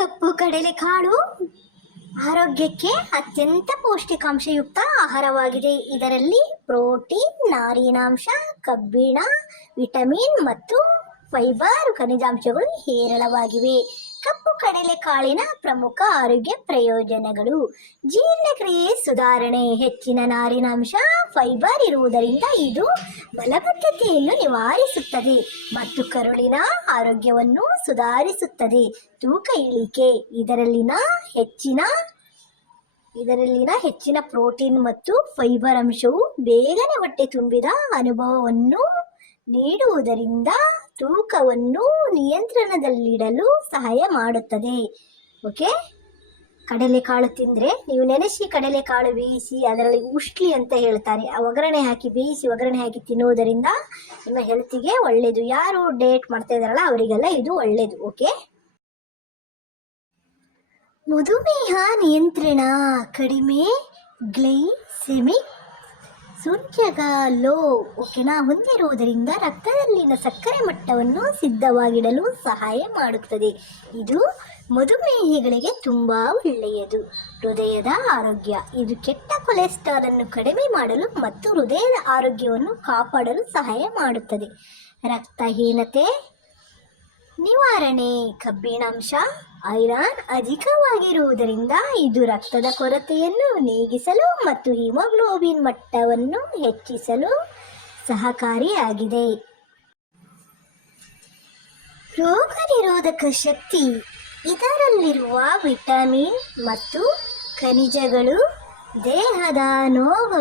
ಕಪ್ಪು ಕಡಲೆಕಾಳು ಆರೋಗ್ಯಕ್ಕೆ ಅತ್ಯಂತ ಪೌಷ್ಟಿಕಾಂಶಯುಕ್ತ ಆಹಾರವಾಗಿದೆ. ಇದರಲ್ಲಿ ಪ್ರೋಟೀನ್, ನಾರಿನಾಂಶ, ಕಬ್ಬಿಣ, ವಿಟಮಿನ್ ಮತ್ತು ಫೈಬರ್ ಖನಿಜಾಂಶಗಳು ಹೇರಳವಾಗಿವೆ. ಕಪ್ಪು ಕಡಲೆಕಾಳಿನ ಪ್ರಮುಖ ಆರೋಗ್ಯ ಪ್ರಯೋಜನಗಳು: ಜೀರ್ಣಕ್ರಿಯೆ ಸುಧಾರಣೆ, ಹೆಚ್ಚಿನ ನಾರಿನಾಂಶ, ಫೈಬರ್ ಇರುವುದರಿಂದ ಇದು ಮಲಬದ್ಧತೆಯನ್ನು ನಿವಾರಿಸುತ್ತದೆ ಮತ್ತು ಕರುಳಿನ ಆರೋಗ್ಯವನ್ನು ಸುಧಾರಿಸುತ್ತದೆ. ತೂಕ ಇಳಿಕೆ: ಇದರಲ್ಲಿನ ಹೆಚ್ಚಿನ ಪ್ರೋಟೀನ್ ಮತ್ತು ಫೈಬರ್ ಅಂಶವು ಬೇಗನೆ ಹೊಟ್ಟೆ ತುಂಬಿದ ಅನುಭವವನ್ನು ನೀಡುವುದರಿಂದ ತೂಕವನ್ನು ನಿಯಂತ್ರಣದಲ್ಲಿಡಲು ಸಹಾಯ ಮಾಡುತ್ತದೆ. ಓಕೆ, ಕಡಲೆಕಾಳು ತಿಂದರೆ ನೀವು ನೆನೆಸಿ ಕಡಲೆಕಾಳು ಬೇಯಿಸಿ ಅದರಲ್ಲಿ ಉಷ್ಟ್ಲಿ ಅಂತ ಹೇಳ್ತಾರೆ, ಆ ಒಗ್ಗರಣೆ ಹಾಕಿ ಬೇಯಿಸಿ ಒಗ್ಗರಣೆ ಹಾಕಿ ತಿನ್ನುವುದರಿಂದ ನಿಮ್ಮ ಹೆಲ್ತಿಗೆ ಒಳ್ಳೆಯದು. ಯಾರು ಡಯಟ್ ಮಾಡ್ತಾ ಇದ್ದಾರಲ್ಲ ಅವರಿಗೆಲ್ಲ ಇದು ಒಳ್ಳೆಯದು. ಓಕೆ, ಮಧುಮೇಹ ನಿಯಂತ್ರಣ: ಕಡಿಮೆ ಗ್ಲೈಸೆಮಿಕ್ ಸೂಚ್ಯಂಕ ಲೋ ಹೊಂದಿರುವುದರಿಂದ ರಕ್ತದಲ್ಲಿನ ಸಕ್ಕರೆ ಮಟ್ಟವನ್ನು ಸ್ಥಿರವಾಗಿಡಲು ಸಹಾಯ ಮಾಡುತ್ತದೆ. ಇದು ಮಧುಮೇಹಿಗಳಿಗೆ ತುಂಬ ಒಳ್ಳೆಯದು. ಹೃದಯದ ಆರೋಗ್ಯ: ಇದು ಕೆಟ್ಟ ಕೊಲೆಸ್ಟ್ರಾಲ್ ಅನ್ನು ಕಡಿಮೆ ಮಾಡಲು ಮತ್ತು ಹೃದಯದ ಆರೋಗ್ಯವನ್ನು ಕಾಪಾಡಲು ಸಹಾಯ ಮಾಡುತ್ತದೆ. ರಕ್ತಹೀನತೆ ನಿವಾರಣೆ: ಕಬ್ಬಿಣಾಂಶ, ಐರನ್ ಅಧಿಕವಾಗಿರುವುದರಿಂದ ಇದು ರಕ್ತದ ಕೊರತೆಯನ್ನು ನೀಗಿಸಲು ಮತ್ತು ಹಿಮೋಗ್ಲೋಬಿನ್ ಮಟ್ಟವನ್ನು ಹೆಚ್ಚಿಸಲು ಸಹಕಾರಿಯಾಗಿದೆ. ರೋಗ ನಿರೋಧಕ ಶಕ್ತಿ: ಇದರಲ್ಲಿರುವ ವಿಟಮಿನ್ ಮತ್ತು ಖನಿಜಗಳು ದೇಹದ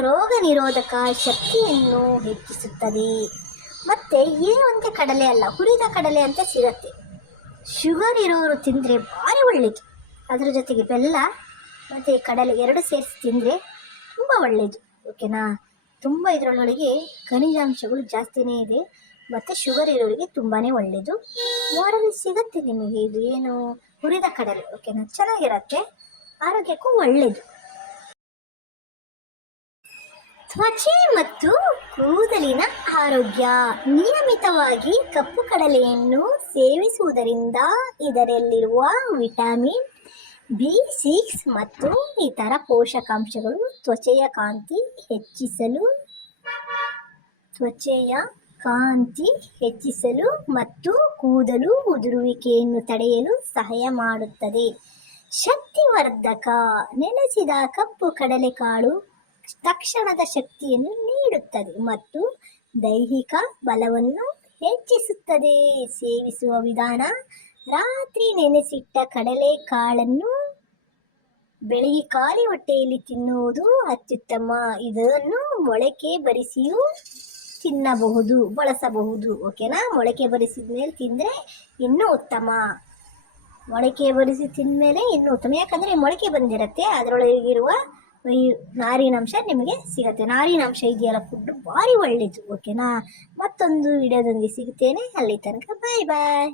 ರೋಗ ನಿರೋಧಕ ಶಕ್ತಿಯನ್ನು ಹೆಚ್ಚಿಸುತ್ತದೆ. ಮತ್ತು ಇದು ಒಂದೇ ಕಡಲೆ ಅಲ್ಲ, ಹುರಿದ ಕಡಲೆ ಅಂತ ಸಿಗುತ್ತೆ. ಶುಗರ್ ಇರೋರು ತಿಂದರೆ ಭಾರಿ ಒಳ್ಳೆಯದು. ಅದರ ಜೊತೆಗೆ ಬೆಲ್ಲ ಮತ್ತು ಕಡಲೆ ಎರಡು ಸೇರಿಸಿ ತಿಂದರೆ ತುಂಬ ಒಳ್ಳೆಯದು. ಓಕೆನಾ, ತುಂಬ ಇದರೊಳಗೆ ಖನಿಜಾಂಶಗಳು ಜಾಸ್ತಿನೇ ಇದೆ ಮತ್ತು ಶುಗರ್ ಇರೋರಿಗೆ ತುಂಬಾ ಒಳ್ಳೆಯದು. ವಾರಲ್ಲಿ ಸಿಗುತ್ತೆ ನಿಮಗೆ ಇದು ಏನು ಹುರಿದ ಕಡಲೆ. ಓಕೆನಾ, ಚೆನ್ನಾಗಿರುತ್ತೆ, ಆರೋಗ್ಯಕ್ಕೂ ಒಳ್ಳೆಯದು. ತ್ವಚೆ ಮತ್ತು ಕೂದಲಿನ ಆರೋಗ್ಯ: ನಿಯಮಿತವಾಗಿ ಕಪ್ಪು ಕಡಲೆಯನ್ನು ಸೇವಿಸುವುದರಿಂದ ಇದರಲ್ಲಿರುವ ವಿಟಮಿನ್ B6 ಮತ್ತು ಇತರ ಪೋಷಕಾಂಶಗಳು ತ್ವಚೆಯ ಕಾಂತಿ ಹೆಚ್ಚಿಸಲು ಮತ್ತು ಕೂದಲು ಉದುರುವಿಕೆಯನ್ನು ತಡೆಯಲು ಸಹಾಯ ಮಾಡುತ್ತದೆ. ಶಕ್ತಿವರ್ಧಕ: ನೆನೆಸಿದ ಕಪ್ಪು ಕಡಲೆಕಾಳು ತಕ್ಷಣದ ಶಕ್ತಿಯನ್ನು ನೀಡುತ್ತದೆ ಮತ್ತು ದೈಹಿಕ ಬಲವನ್ನು ಹೆಚ್ಚಿಸುತ್ತದೆ. ಸೇವಿಸುವ ವಿಧಾನ: ರಾತ್ರಿ ನೆನೆಸಿಟ್ಟ ಕಡಲೆಕಾಳನ್ನು ಬೆಳಗ್ಗೆ ಖಾಲಿ ಹೊಟ್ಟೆಯಲ್ಲಿ ತಿನ್ನುವುದು ಅತ್ಯುತ್ತಮ. ಇದನ್ನು ಮೊಳಕೆ ಬರಿಸಿಯೂ ಬಳಸಬಹುದು. ಓಕೆನಾ, ಮೊಳಕೆ ಬರಿಸಿದ ಮೇಲೆ ತಿಂದರೆ ಇನ್ನೂ ಉತ್ತಮ. ಮೊಳಕೆ ಬರಿಸಿ ತಿಂದಮೇಲೆ ಇನ್ನೂ ಉತ್ತಮ, ಯಾಕಂದರೆ ಮೊಳಕೆ ಬಂದಿರುತ್ತೆ, ಅದರೊಳಗಿರುವ ನಾರಿನಾಂಶ ನಿಮಗೆ ಸಿಗುತ್ತೆ. ನಾರಿನಾಂಶ ಇದೆಯಲ್ಲ ಫುಡ್ ಭಾರಿ ಒಳ್ಳೆಯದು. ಓಕೆನಾ, ಮತ್ತೊಂದು ವಿಡಿಯೋದೊಂದಿಗೆ ಸಿಗುತ್ತೇನೆ. ಅಲ್ಲಿ ತನಕ ಬಾಯ್ ಬಾಯ್.